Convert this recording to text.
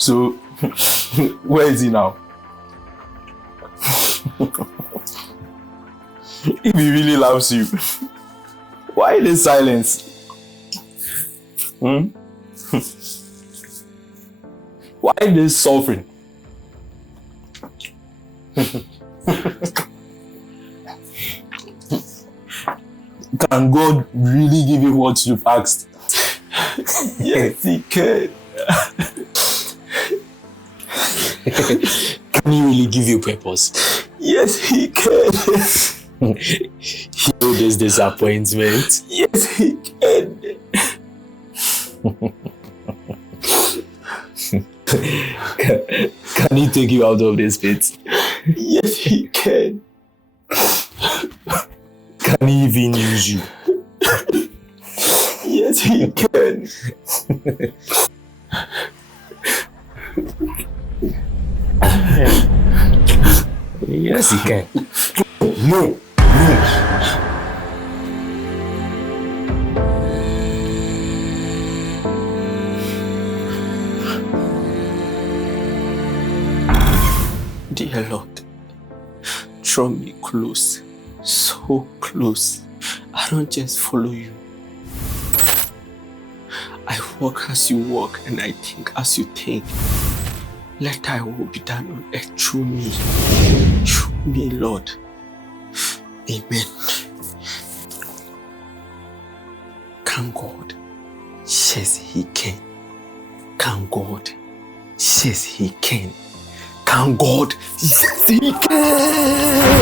So, where is he now? If he really loves you, why this silence? Why this suffering? Can God really give you what you've asked? Yes, he can. Can he really give you purpose? Yes, he can. Heal this disappointment. Yes, he can. Can he take you out of this pit? Yes, he can. Can he even use you? Yes, he can. Yes, he can. No. Dear Lord, draw me close, so close. I don't just follow you. I walk as you walk and I think as you think. Let thy will be done on earth through me. Through me, Lord. Amen. Can God? Yes, he can. Can God? Yes, he can. Can God? Yes, he can.